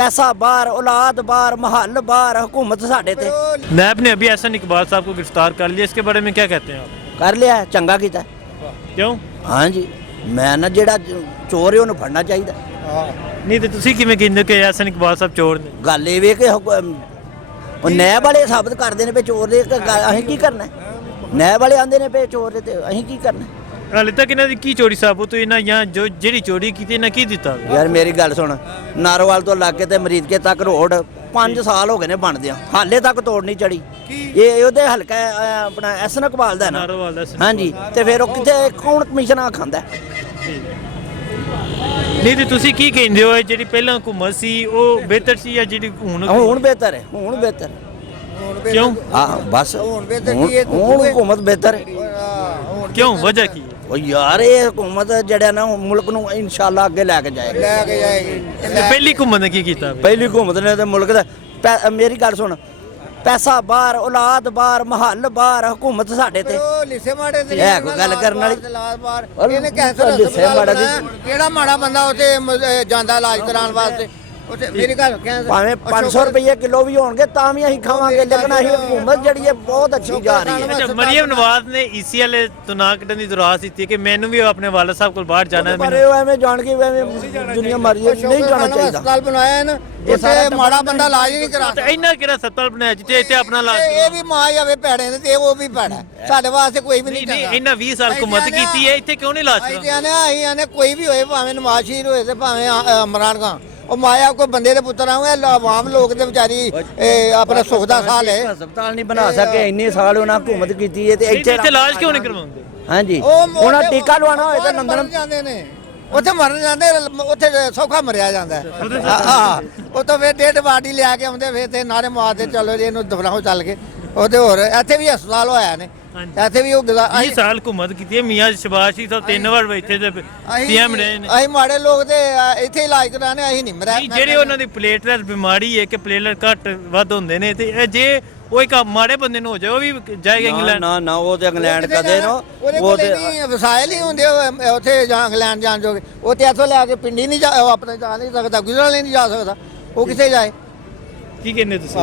पैसा बाहर, औलाद बाहर, महल बाहर, हुकूमत साढ़े ते नैब ने अभी एहसन इकबाल साहब को गिरफ्तार कर लिया, इसके बारे में क्या कहते हैं आप? कर लिया है, चंगा कीता। क्यों? हाँ जी, मैं ना जेड़ा चोर है उन्हें फड़ना चाहिए। नहीं तो ਤੁਸੀਂ ਕਿਵੇਂ ਕਹਿੰਦੇ ਕਿ ਐਹਸਨ ਇਕਬਾਲ ਸਾਹਿਬ ਚੋਰ ਨੇ? गल ये वे कि ਉਹ ਨੈਬ ਵਾਲੇ ਸਾਬਤ ਕਰਦੇ ਨੇ ਵੀ ਚੋਰ ਦੇ, ਅਸੀਂ ਕੀ ਕਰਨਾ? ਨੈਬ ਵਾਲੇ ਆਂਦੇ ਨੇ ਵੀ ਚੋਰ ਦੇ, ਤੇ ਅਸੀਂ ਕੀ ਕਰਨਾ? ਹਾਲੇ ਤੱਕ ਇਹਨਾਂ ਦੀ ਕੀ ਚੋਰੀ ਸਾਬਤ ਹੋਈ ਨਾ, ਜਾਂ ਜੋ ਜਿਹੜੀ ਚੋਰੀ ਕੀਤੀ ਇਹਨਾਂ ਕੀ ਦਿੱਤਾ? ਯਾਰ ਮੇਰੀ ਗੱਲ ਸੁਣ, ਨਾਰੋਵਾਲ ਤੋਂ ਲੱਗ ਕੇ ਤੇ ਮਰੀਦਕੇ ਤੱਕ ਰੋਡ 5 ਸਾਲ ਹੋ ਗਏ ਨੇ ਬਣਦਿਆਂ, ਹਾਲੇ ਤੱਕ ਤੋੜ ਨਹੀਂ ਚੜੀ। ਇਹ ਉਹਦੇ ਹਲਕਾ ਆਪਣਾ ਐਸਨ ਇਕਬਾਲ ਦਾ ਨਾ, ਨਾਰੋਵਾਲ ਦਾ ਐਸਨ ਹਾਂਜੀ। ਤੇ ਫਿਰ ਉਹ ਕਿੱਥੇ ਕੌਣ ਕਮਿਸ਼ਨਾਂ ਖਾਂਦਾ? ਨਹੀਂ ਤੇ ਤੁਸੀਂ ਕੀ ਕਹਿੰਦੇ ਹੋ, ਜਿਹੜੀ ਪਹਿਲਾਂ ਹੁਕੂਮਤ ਸੀ ਉਹ ਬਿਹਤਰ ਸੀ ਜਾਂ ਜਿਹੜੀ ਹੁਣ ਬਿਹਤਰ ਹੈ? ਹੁਣ ਬਿਹਤਰ। ਕਿਉਂ? ਹਾਂ ਬਸ ਹੁਣ ਹੁਕੂਮਤ ਬਿਹਤਰ ਹੈ। ਕਿਉਂ, ਵਜ੍ਹਾ ਕੀ ਹੈ? ਉਹ ਯਾਰ ਇਹ ਹੁਕੂਮਤ ਜਿਹੜਾ ਨਾ ਮੁਲਕ ਨੂੰ ਇਨਸ਼ਾਅੱਲਾ ਅੱਗੇ ਲੈ ਕੇ ਜਾਏਗੀ। ਤੇ ਪਹਿਲੀ ਹੁਕੂਮਤ ਨੇ ਕੀ ਕੀਤਾ? ਪਹਿਲੀ ਹੁਕੂਮਤ ਨੇ ਤੇ ਮੁਲਕ ਦਾ ਮੇਰੀ ਗੱਲ ਸੁਣ, ਪੈਸਾ ਬਾਹਰ, ਔਲਾਦ ਬਾਹਰ, महल ਬਾਹਰ, हुकूमत साढ़े ते ਲਿਸੇ ਮਾੜੇ ਤੇ ਹੈ ਕੋਈ ਗੱਲ ਕਰਨ ਵਾਲੀ? ਇਹਨੇ ਕੈਂਸਰ ਲਿਸੇ ਮਾੜਾ ਦੀ ਕਿਹੜਾ ਮਾੜਾ ਬੰਦਾ ਉੱਥੇ ਜਾਂਦਾ ਇਲਾਜ ਕਰਾਉਣ ਵਾਸਤੇ? ਉੱਥੇ ਮੇਰੀ ਗੱਲ ਕੈਂਸਰ ਭਾਵੇਂ 500 ਰੁਪਏ ਕਿਲੋ ਵੀ ਹੋਣਗੇ ਤਾਂ ਵੀ ਅਸੀਂ ਖਾਵਾਂਗੇ, ਲੇਕਿਨ ਅਸੀਂ ਹੁਕੂਮਤ ਜਿਹੜੀ ਹੈ ਬਹੁਤ ਅੱਛੀ ਜਾ ਰਹੀ ਹੈ। ਅੱਛਾ, ਮਰੀਮ ਨਵਾਜ਼ ਨੇ ਈਸੀਐਲ ਤੋਂ ਨਾ ਕੱਢਣ ਦੀ ਦਰਖਾਸਤ ਦਿੱਤੀ ਕਿ ਮੈਨੂੰ ਵੀ ਆਪਣੇ ਵਾਲਦ ਸਾਹਿਬ ਕੋਲ ਬਾਹਰ ਜਾਣਾ ਹੈ। ਪਰ ਉਹ ਐਵੇਂ ਜਾਣ ਕੇ ਐਵੇਂ ਦੁਨੀਆ ਮਾਰੀ ਹੈ, ਨਹੀਂ ਜਾਣਾ ਚਾਹੀਦਾ। ਹਸਪਤਾਲ ਬਣਾਇਆ ਹੈ ਨਾ, ਉੱਥੇ ਮਾੜਾ ਬੰਦਾ ਇਲਾਜ ਹੀ ਨਹੀਂ ਕਰਾ ਤੇ ਇੰਨਾ ਕਿਹੜਾ ਹਸਪਤਾਲ ਬਣਾਇਆ ਜਿੱਥੇ ਇੱਥੇ ਆਪਣਾ ਇਲਾਜ? ਇਹ ਵੀ ਮਾਂ ਜਾਵੇ ਭੈੜੇ ਨੇ ਤੇ ਉਹ ਵੀ ਭੈੜਾ, ਸਾਡੇ ਵਾਸਤੇ ਕੋਈ ਵੀ ਨਹੀਂ ਨਹੀਂ ਨਹੀਂ, ਚੰਗਾ। ਇੰਨਾ 20 ਸਾਲ ਹੁਕੂਮਤ ਕੀਤੀ ਹੈ, ਇੱਥੇ ਕਿਉਂ ਨਹੀਂ ਇਲਾਜ ਅਸੀਂ ਕਰਾਉਂਦੇ? ਆਨੇ ਕੋਈ ਵੀ ਹੋਏ, ਭਾਵੇਂ ਨਵਾਜ਼ ਸ਼ਰੀਫ ਹੋਏ ਤੇ ਭਾਵੇਂ ਇਮਰਾਨ ਖਾਨ, ਉਹ ਮਾਇਆ ਕੋਈ ਬੰਦੇ ਦੇ ਪੁੱਤਰ ਆਉਂਗੇ, ਆਵਾਮ ਲੋਕ ਤੇ ਵਿਚਾਰੀ ਆਪਣਾ ਸੁੱਖ ਦਾ ਸਾਲ ਹੈ। ਹਸਪਤਾਲ ਨਹੀਂ ਬਣਾ ਸਕੇ, ਇੰਨੇ ਸਾਲ ਉਹਨਾਂ ਹੁਕੂਮਤ ਕੀਤੀ ਹੈ ਤੇ ਇੱਥੇ ਇਲਾਜ ਕਿਉਂ ਨਹੀਂ ਕਰਵਾਉਂਦੇ? ਹਾਂਜੀ, ਉਹਨਾਂ ਟੀਕਾ ਲਵਾਉਣਾ ਹੋਏ ਤਾਂ ਲੰਦਨ ਜਾਂਦੇ ਨੇ, ਉੱਥੇ ਮਰਨ ਜਾਂਦੇ, ਉੱਥੇ ਸੌਖਾ ਮਰਿਆ ਜਾਂਦਾ। ਹਾਂ, ਉਹ ਤਾਂ ਫਿਰ ਡੇਡ ਬਾਡੀ ਲਿਆ ਕੇ ਆਉਂਦੇ, ਫਿਰ ਤੇ ਨਾਰੇ ਮਾਰਦੇ ਚਲੋ ਜੀ ਇਹਨੂੰ ਦਫਨਾਓ ਚੱਲ ਕੇ। ਉਹਦੇ ਹੋਰ ਇੱਥੇ ਵੀ ਹਸਪਤਾਲ ਹੋਇਆ ਨੇ, ਇੱਥੇ ਵੀ ਉਹ 20 ਸਾਲ ਹੁਕੂਮਤ ਕੀਤੀ ਹੈ। ਮੀਆਂ ਸ਼ਬਾਸ਼ ਸ਼ਰੀਫ ਸਾਹਿਬ 3 ਵਾਰ ਇੱਥੇ ਦੇ ਸੀਐਮ ਰਹੇ ਨੇ। ਅਸੀਂ ਮਾੜੇ ਲੋਕ ਤੇ ਇੱਥੇ ਇਲਾਜ ਕਰਾਣੇ, ਅਸੀਂ ਨਹੀਂ ਮਰਿਆ। ਜਿਹੜੇ ਉਹਨਾਂ ਦੀ ਪਲੇਟਲੈਟ ਬਿਮਾਰੀ ਹੈ ਕਿ ਪਲੇਟਲੈਟ ਘੱਟ ਵੱਧ ਹੁੰਦੇ ਨੇ, ਤੇ ਜੇ ਉਹ ਇੱਕ ਮਾੜੇ ਬੰਦੇ ਨੂੰ ਹੋ ਜਾਏ ਉਹ ਵੀ ਜਾਏਗਾ ਇੰਗਲੈਂਡ? ਨਾ ਨਾ, ਉਹ ਤੇ ਇੰਗਲੈਂਡ ਕਦੇ ਨਾ, ਉਹ ਤੇ ਵਸਾਇਲ ਹੀ ਹੁੰਦੇ ਉੱਥੇ ਜਾਂ ਇੰਗਲੈਂਡ ਜਾਣ ਜੋਗੇ। ਉਹ ਤੇ ਇੱਥੋਂ ਲੈ ਕੇ ਪਿੰਡੀ ਨਹੀਂ ਜਾ, ਆਪਣੇ ਜਾ ਨਹੀਂ ਸਕਦਾ, ਗੁਜਰਾਲੇ ਨਹੀਂ ਜਾ ਸਕਦਾ, ਉਹ ਕਿੱਥੇ ਜਾਏ? ਕੀ ਕਹਿੰਦੇ ਤੁਸੀਂ?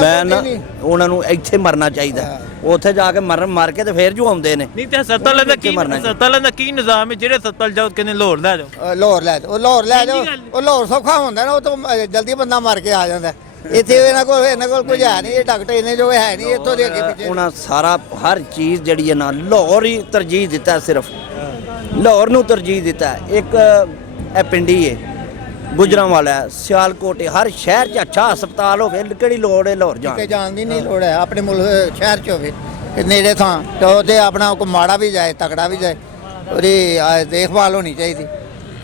ਮੈਂ ਨਾ ਉਹਨਾਂ ਨੂੰ ਇੱਥੇ ਮਰਨਾ ਚਾਹੀਦਾ, ਉੱਥੇ ਜਾ ਕੇ ਮਰ ਕੇ ਤੇ ਫੇਰ ਜੋ ਆਉਂਦੇ ਨੇ। ਨਹੀਂ ਤੇ ਹਸਪਤਾਲਾਂ ਦਾ ਕੀ ਨਿਜ਼ਾਮ ਹੈ? ਜਿਹੜੇ ਹਸਪਤਾਲ ਜਾਓ ਕਹਿੰਦੇ ਲਾਹੌਰ ਲੈ ਜਾਓ, ਲਾਹੌਰ ਲੈ ਜਾਓ, ਉਹ ਲਾਹੌਰ ਲੈ ਜਾਓ, ਉਹ ਲਾਹੌਰ ਸੌਖਾ ਹੁੰਦਾ ਨਾ, ਉਹ ਤੋਂ ਜਲਦੀ ਬੰਦਾ ਮਰ ਕੇ ਆ ਜਾਂਦਾ। ਇੱਥੇ ਇਹਨਾਂ ਕੋਲ ਕੁਝ ਹੈ ਨਹੀਂ, ਇਹ ਡਾਕਟਰ ਇਹਨੇ ਜੋ ਹੈ ਨਹੀਂ ਇੱਥੋਂ ਦੇ ਅੱਗੇ ਪਿੱਛੇ। ਉਹਨਾਂ ਸਾਰਾ ਹਰ ਚੀਜ਼ ਜਿਹੜੀ ਹੈ ਨਾ ਲਾਹੌਰ ਹੀ ਤਰਜੀਹ ਦਿੱਤਾ, ਸਿਰਫ ਲਾਹੌਰ ਨੂੰ ਤਰਜੀਹ ਦਿੱਤਾ। ਇੱਕ ਇਹ ਪਿੰਡੀ ਹੈ ਗੁਜਰਾਂਵਾਲਾ, ਸਿਆਲਕੋਟ, ਹਰ ਸ਼ਹਿਰ 'ਚ ਅੱਛਾ ਹਸਪਤਾਲ ਹੋਵੇ, ਕਿਹੜੀ ਲੋੜ ਹੈ ਲਾਹੌਰ ਜਾਣ ਦੀ? ਨਹੀਂ ਲੋੜ ਹੈ, ਆਪਣੇ ਮੁਲਕ ਸ਼ਹਿਰ 'ਚ ਹੋਵੇ ਨੇੜੇ ਥਾਂ, ਤੇ ਉਹਦੇ ਆਪਣਾ ਕੋਈ ਮਾੜਾ ਵੀ ਜਾਏ ਤਕੜਾ ਵੀ ਜਾਏ, ਉਹਦੀ ਦੇਖਭਾਲ ਹੋਣੀ ਚਾਹੀਦੀ।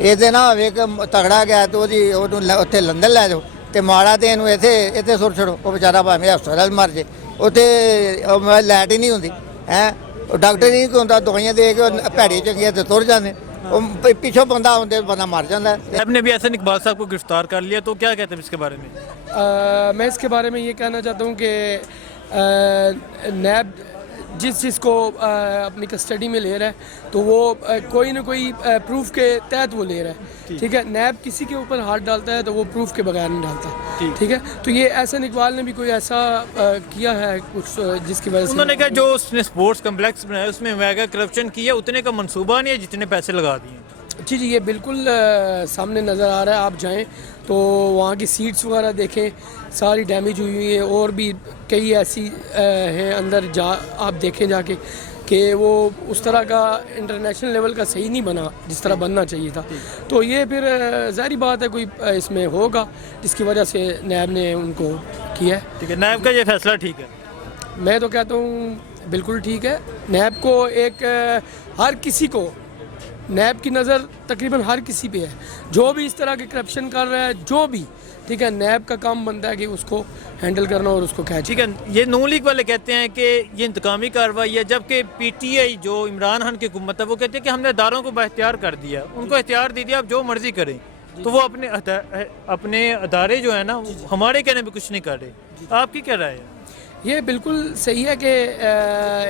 ਇਹਦੇ ਨਾ ਹੋਵੇ ਕਿ ਤਕੜਾ ਗਿਆ ਤੇ ਉਹਨੂੰ ਉੱਥੇ ਲੰਦਨ ਲੈ ਜਾਓ, ਤੇ ਮਾੜਾ ਤੇ ਇਹਨੂੰ ਇੱਥੇ ਸੁੱਟ ਛੱਡੋ, ਉਹ ਵਿਚਾਰਾ ਭਾਵੇਂ ਹਸਪਤਾਲ ਮਰ ਜੇ। ਉੱਥੇ ਲਾਈਟ ਹੀ ਨਹੀਂ ਹੁੰਦੀ ਹੈ, ਉਹ ਡਾਕਟਰ ਨਹੀਂ ਹੁੰਦਾ, ਦਵਾਈਆਂ ਦੇ ਕੇ ਭੈੜੀ ਚੰਗੀਆਂ ਤੇ ਤੁਰ ਜਾਂਦੇ, पीछे बंदा बंदा मर जाता है। आपने भी एहसन इकबाल साहब को गिरफ्तार कर लिया, तो क्या कहते हैं इसके बारे में? मैं इसके बारे में ये कहना चाहता हूँ कि नैब जिस को अपनी कस्टडी में ले रहा है, तो वो कोई ना कोई प्रूफ के तहत वो ले रहा है, ठीक है। नैब किसी के ऊपर हाथ डालता है तो वो प्रूफ के बगैर नहीं डालता, ठीक है। तो ये एहसन इकबाल ने भी कोई ऐसा किया है कुछ जिसकी वजह से उन्होंने कहा जो उसने स्पोर्ट्स कम्प्लेक्स बनाया उसमें मेगा करप्शन किया, उतने का मंसूबा नहीं है जितने पैसे लगा दिए। जी जी, ये बिल्कुल सामने नज़र आ रहा है। आप जाएं तो वहाँ की सीट्स वगैरह देखें, सारी डैमेज हुई हुई है, और भी कई ऐसी हैं अंदर आप देखें जाके कि वो उस तरह का इंटरनेशनल लेवल का सही नहीं बना जिस तरह बनना चाहिए था। तो ये फिर ज़ाहिर बात है कोई इसमें होगा जिसकी वजह से नैब ने उनको किया है। ठीक है, नैब का ये फैसला ठीक है? मैं तो कहता हूँ बिल्कुल ठीक है। नैब को एक हर किसी को, नैब की नज़र तकरीबन हर किसी पे है, जो भी इस तरह के करप्शन कर रहा है, जो भी, ठीक है, नैब का काम बनता है कि उसको हैंडल करना और उसको कैच। ठीक है, ये नून लीग वाले कहते हैं कि ये इंतकामी कार्रवाई है, जबकि पीटीआई जो इमरान खान की हुकूमत है वो कहते हैं कि हमने अदारों को बाख्तियार कर दिया, उनको इख्तियार दे दिया, आप जो मर्जी करें। तो वो अपने अदारे जो है ना हमारे कहने पर कुछ नहीं कर रहे। आपकी क्या राय है? ये बिल्कुल सही है कि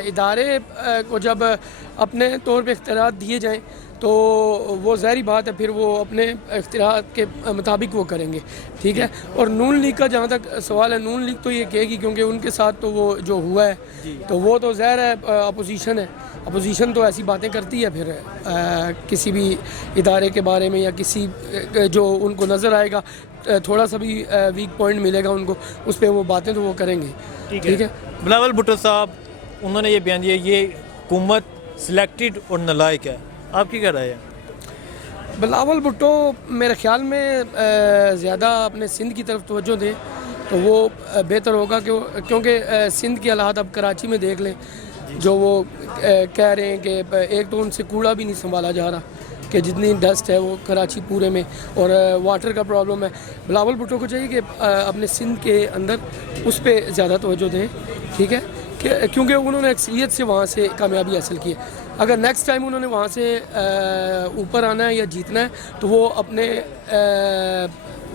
इदारे को जब अपने तौर पे इख्तियार दिए जाएं تو وہ ظاہری بات ہے پھر وہ اپنے اختیارات کے مطابق وہ کریں گے، ٹھیک ہے. اور نون لیگ کا جہاں تک سوال ہے، نون لیگ تو یہ کہے گی کیونکہ ان کے ساتھ تو وہ جو ہوا ہے تو وہ تو ظاہر ہے اپوزیشن ہے، اپوزیشن تو ایسی باتیں کرتی ہے پھر کسی بھی ادارے کے بارے میں یا کسی جو ان کو نظر آئے گا تھوڑا سا بھی ویک پوائنٹ ملے گا ان کو، اس پہ وہ باتیں تو وہ کریں گے. ٹھیک ہے. بلاول بھٹو صاحب انہوں نے یہ بیان دیا یہ حکومت سلیکٹڈ اور نالائق ہے، آپ کی کیا رائے ہے؟ بلاول بھٹو میرے خیال میں زیادہ اپنے سندھ کی طرف توجہ دیں تو وہ بہتر ہوگا کیونکہ سندھ کے حالات اب کراچی میں دیکھ لیں جو وہ کہہ رہے ہیں کہ ایک تو ان سے کوڑا بھی نہیں سنبھالا جا رہا کہ جتنی ڈسٹ ہے وہ کراچی پورے میں، اور واٹر کا پرابلم ہے. بلاول بھٹو کو چاہیے کہ اپنے سندھ کے اندر اس پہ زیادہ توجہ دیں، ٹھیک ہے، کیونکہ انہوں نے اکثریت سے وہاں سے کامیابی حاصل کی ہے. اگر نیکسٹ ٹائم انہوں نے وہاں سے اوپر آنا ہے یا جیتنا ہے تو وہ اپنے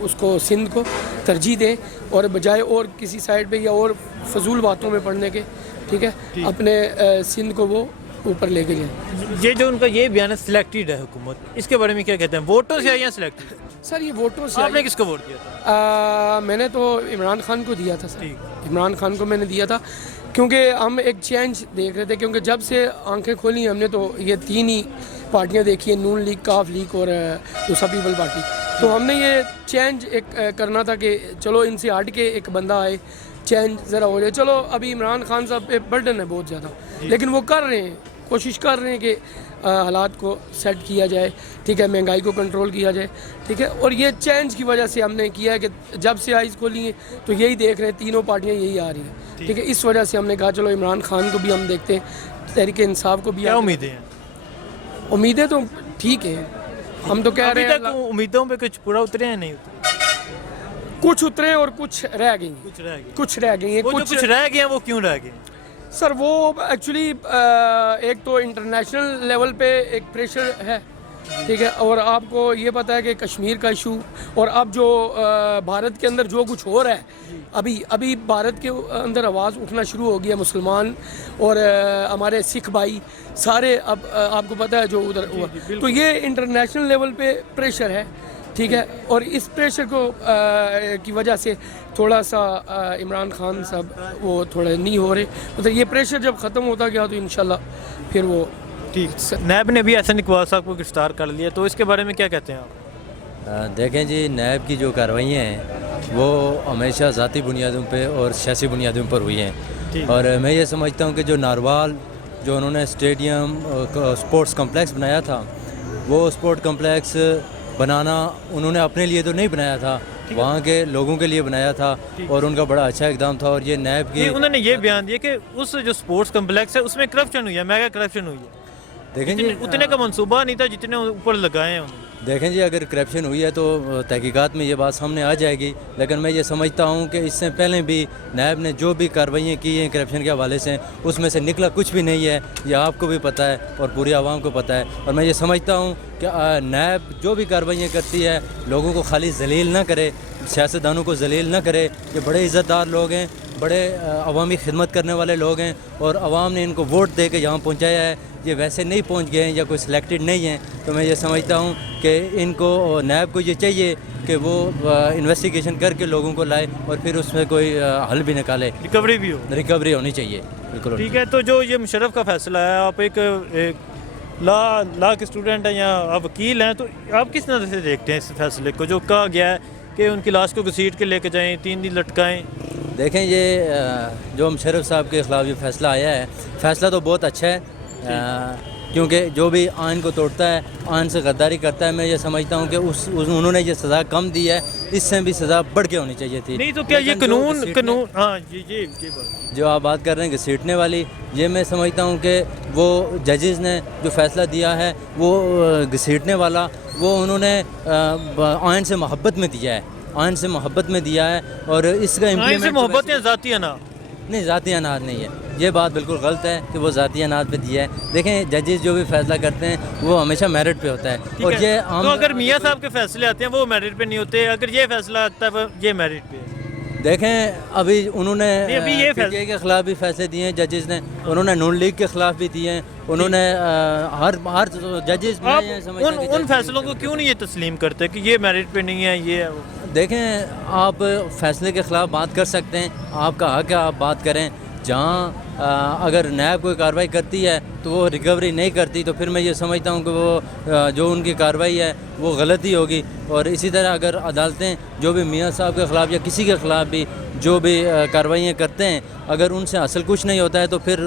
اس کو سندھ کو ترجیح دیں اور بجائے اور کسی سائڈ پہ یا اور فضول باتوں میں پڑھنے کے، ٹھیک ہے، اپنے سندھ کو وہ اوپر لے کے جائیں. یہ جو ان کا یہ بیان ہے سلیکٹڈ ہے حکومت، اس کے بارے میں کیا کہتے ہیں؟ ووٹوں سے آئی یا سلیکٹڈ؟ سر یہ ووٹوں سے آپ نے کس کو ووٹ دیا تھا؟ میں نے تو عمران خان کو دیا تھا سر، عمران خان کو میں نے دیا تھا کیونکہ ہم ایک چینج دیکھ رہے تھے، کیونکہ جب سے آنکھیں کھولی ہم نے تو یہ تین ہی پارٹیاں دیکھی ہیں، نون لیگ، کاف لیگ اور دوسرا پیپل پارٹی. تو ہم نے یہ چینج ایک کرنا تھا کہ چلو ان سے ہٹ کے ایک بندہ آئے، چینج ذرا ہو جائے. چلو ابھی عمران خان صاحب پہ برڈن ہے بہت زیادہ، لیکن وہ کر رہے ہیں، کوشش کر رہے ہیں کہ حالات کو سیٹ کیا جائے، ٹھیک ہے، مہنگائی کو کنٹرول کیا جائے، ٹھیک ہے. اور یہ چینج کی وجہ سے ہم نے کیا ہے کہ جب سے آئیز کھولی ہیں تو یہی دیکھ رہے ہیں، تینوں پارٹیاں یہی آ رہی ہیں، ٹھیک ہے. اس وجہ سے ہم نے کہا چلو عمران خان کو بھی ہم دیکھتے ہیں، تحریک انصاف کو بھی. کیا امیدیں ہیں؟ امیدیں تو ٹھیک ہیں، ہم تو کہہ رہے ہیں امیدوں پہ کچھ پورا اترے ہیں نہیں اترے؟ کچھ اترے اور کچھ رہ گئی، کچھ رہ گئی ہیں. کچھ رہ گئے ہیں، وہ کیوں رہ گئے؟ سر وہ ایکچولی ایک تو انٹرنیشنل لیول پہ ایک پریشر ہے، ٹھیک ہے، اور آپ کو یہ پتہ ہے کہ کشمیر کا ایشو اور اب جو بھارت کے اندر جو کچھ ہو رہا ہے، ابھی بھارت کے اندر آواز اٹھنا شروع ہو گیا، مسلمان اور ہمارے سکھ بھائی سارے اب آپ کو پتہ ہے جو ادھر ہوا. تو یہ انٹرنیشنل لیول پہ پریشر ہے، ٹھیک ہے. اور اس پریشر کو کی وجہ سے تھوڑا سا عمران خان صاحب وہ تھوڑے نہیں ہو رہے، مطلب یہ پریشر جب ختم ہوتا گیا تو انشاءاللہ پھر وہ ٹھیک. نیب نے بھی احسن اقبال صاحب کو گرفتار کر لیا، تو اس کے بارے میں کیا کہتے ہیں آپ؟ دیکھیں جی، نیب کی جو کارروائیاں ہیں وہ ہمیشہ ذاتی بنیادوں پہ اور سیاسی بنیادوں پر ہوئی ہیں، اور میں یہ سمجھتا ہوں کہ جو ناروال جو انہوں نے اسٹیڈیم اسپورٹس کمپلیکس بنایا تھا، وہ اسپورٹ کمپلیکس بنانا انہوں نے اپنے لیے تو نہیں بنایا تھا، وہاں کے لوگوں کے لیے بنایا تھا، اور ان کا بڑا اچھا اقدام تھا. اور یہ نیب کی انہوں نے یہ بیان دیا کہ اس جو اسپورٹس کمپلیکس ہے اس میں کرپشن ہوئی ہے، میگا کرپشن ہوئی ہے. دیکھیں جی، اتنے کا منصوبہ نہیں تھا جتنے اوپر لگائے ہیں انہوں نے. دیکھیں جی، اگر کرپشن ہوئی ہے تو تحقیقات میں یہ بات سامنے آ جائے گی، لیکن میں یہ سمجھتا ہوں کہ اس سے پہلے بھی نیب نے جو بھی کارروائیاں کی ہیں کرپشن کے حوالے سے، اس میں سے نکلا کچھ بھی نہیں ہے. یہ آپ کو بھی پتہ ہے اور پوری عوام کو پتہ ہے. اور میں یہ سمجھتا ہوں کہ نیب جو بھی کارروائیاں کرتی ہے لوگوں کو خالی ذلیل نہ کرے، سیاستدانوں کو ذلیل نہ کرے. یہ بڑے عزت دار لوگ ہیں، بڑے عوامی خدمت کرنے والے لوگ ہیں، اور عوام نے ان کو ووٹ دے کے یہاں پہنچایا ہے. یہ ویسے نہیں پہنچ گئے ہیں یا کوئی سلیکٹڈ نہیں ہیں. تو میں یہ سمجھتا ہوں کہ ان کو نیب کو یہ چاہیے کہ وہ انویسٹیگیشن کر کے لوگوں کو لائے اور پھر اس میں کوئی حل بھی نکالے، ریکوری ہونی چاہیے. بالکل ٹھیک ہے. تو جو یہ مشرف کا فیصلہ ہے، آپ ایک لا کے اسٹوڈنٹ ہیں یا آپ وکیل ہیں، تو آپ کس نظر سے دیکھتے ہیں اس فیصلے کو جو کہا گیا ہے کہ ان کی لاش کو گھسیٹ کے لے کے جائیں، 3 دن لٹکائیں؟ دیکھیں، یہ جو مشرف صاحب کے خلاف یہ فیصلہ آیا ہے، فیصلہ تو بہت اچھا ہے، کیونکہ جو بھی آئین کو توڑتا ہے، آئین سے غداری کرتا ہے، میں یہ سمجھتا ہوں کہ انہوں نے یہ سزا کم دی ہے، اس سے بھی سزا بڑھ کے ہونی چاہیے تھی. نہیں تو کیا یہ قانون ہاں جی جو آپ بات کر رہے ہیں گھسیٹنے والی، یہ میں سمجھتا ہوں کہ وہ ججز نے جو فیصلہ دیا ہے وہ گھسیٹنے والا، وہ انہوں نے آئین سے محبت میں دیا ہے، آئین سے محبت میں دیا ہے. اور اس کا آئین سے محبت یا ذاتی انار؟ نہیں، ذاتی انار نہیں ہے، یہ بات بالکل غلط ہے کہ وہ ذاتی انار پہ دیا ہے. دیکھیں، ججز جو بھی فیصلہ کرتے ہیں وہ ہمیشہ میرٹ پہ ہوتا ہے. اور یہ تو اگر میاں صاحب کے فیصلے آتے ہیں وہ میرٹ پہ نہیں ہوتے، اگر یہ فیصلہ آتا ہے یہ میرٹ پہ ہے. देखें अभी उन्होंने नहीं, अभी ये PTI के खिलाफ भी फैसले दिए हैं जजेस ने, उन्होंने नून लीग के खिलाफ भी दिए हैं, उन्होंने हर जजेस आप उन फैसलों को क्यों नहीं ये तस्लीम करते कि ये मेरिट पे नहीं है, ये है वो? देखें आप फैसले के खिलाफ बात कर सकते हैं, आपका हक है, आप बात करें। जहाँ अगर नैब कोई कार्रवाई करती है तो वो रिकवरी नहीं करती, तो फिर मैं ये समझता हूँ कि वो जो उनकी कार्रवाई है वो गलती होगी। और इसी तरह अगर अदालतें जो भी मियाँ साहब के ख़िलाफ़ या किसी के ख़िलाफ़ भी जो भी कार्रवाइयाँ करते हैं, अगर उनसे हासिल कुछ नहीं होता है तो फिर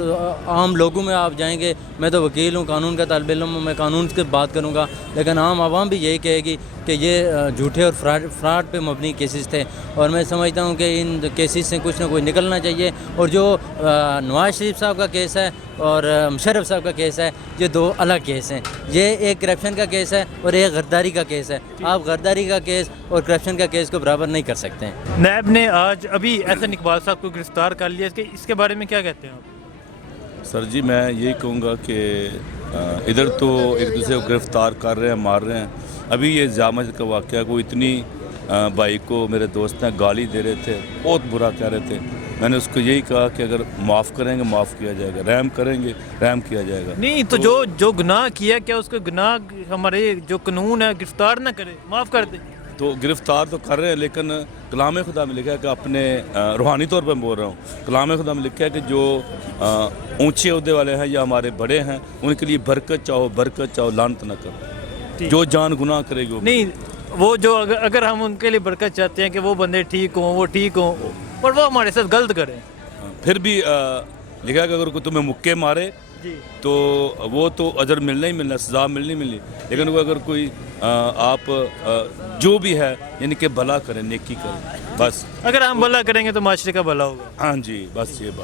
आम लोगों में आप जाएंगे। मैं तो वकील हूँ, कानून का तालिब इल्म हूँ, मैं कानून की बात करूँगा, लेकिन आम आवाम भी यही कहेगी कि ये झूठे और फ्रॉड पे मबनी केसेस थे। और मैं समझता हूँ कि इन केसेस से कुछ ना कुछ निकलना चाहिए। और जो नवाज शरीफ साहब का केस है और मुशर्रफ साहब का केस है, ये दो अलग केस हैं। ये एक करप्शन का केस है और एक गद्दारी का केस है। आप गद्दारी का केस और करप्शन का केस को बराबर नहीं कर सकते हैं। नैब ने आज अभी एहसन इकबाल साहब को गिरफ्तार कर लिया, इसके बारे में क्या कहते हैं आप? सर जी, मैं यही कहूँगा कि इधर तो एक दूसरे को गिरफ़्तार कर रहे हैं, मार रहे हैं। अभी ये जामा का वाक़या को इतनी भाई को मेरे दोस्त हैं गाली दे रहे थे, बहुत बुरा कह रहे थे। मैंने उसको यही कहा कि अगर माफ़ करेंगे माफ़ किया जाएगा, रहम करेंगे रहम किया जाएगा। नहीं तो जो गुनाह किया, क्या उसको गुनाह हमारे जो कानून है गिरफ्तार ना करे, माफ़ कर दे? तो गिरफ़्तार तो कर रहे हैं, लेकिन कलाम खुदा में लिखा है कि अपने रूहानी तौर पर बोल रहा हूँ, कलाम खुदा में लिखा है कि जो ऊंचे ओहदे वाले हैं या हमारे बड़े हैं, उनके लिए बरकत चाहो लानत न करो। जो जान गुनाह करेगी वो नहीं, वो जो अगर हम उनके लिए बरकत चाहते हैं कि वो बंदे ठीक हों, वो ठीक हों, और वो हमारे साथ गलत करें, फिर भी लिखा है कि अगर कोई तुम्हें मुक्के मारे तो वो तो अजर मिलना ही मिलना, सज़ा मिलनी मिलनी। लेकिन वो अगर कोई आप जो भी है यानी कि भला करें, नेकी करें, बस। अगर हम भला करेंगे तो माशरे का भला होगा। हाँ जी, बस ये बात।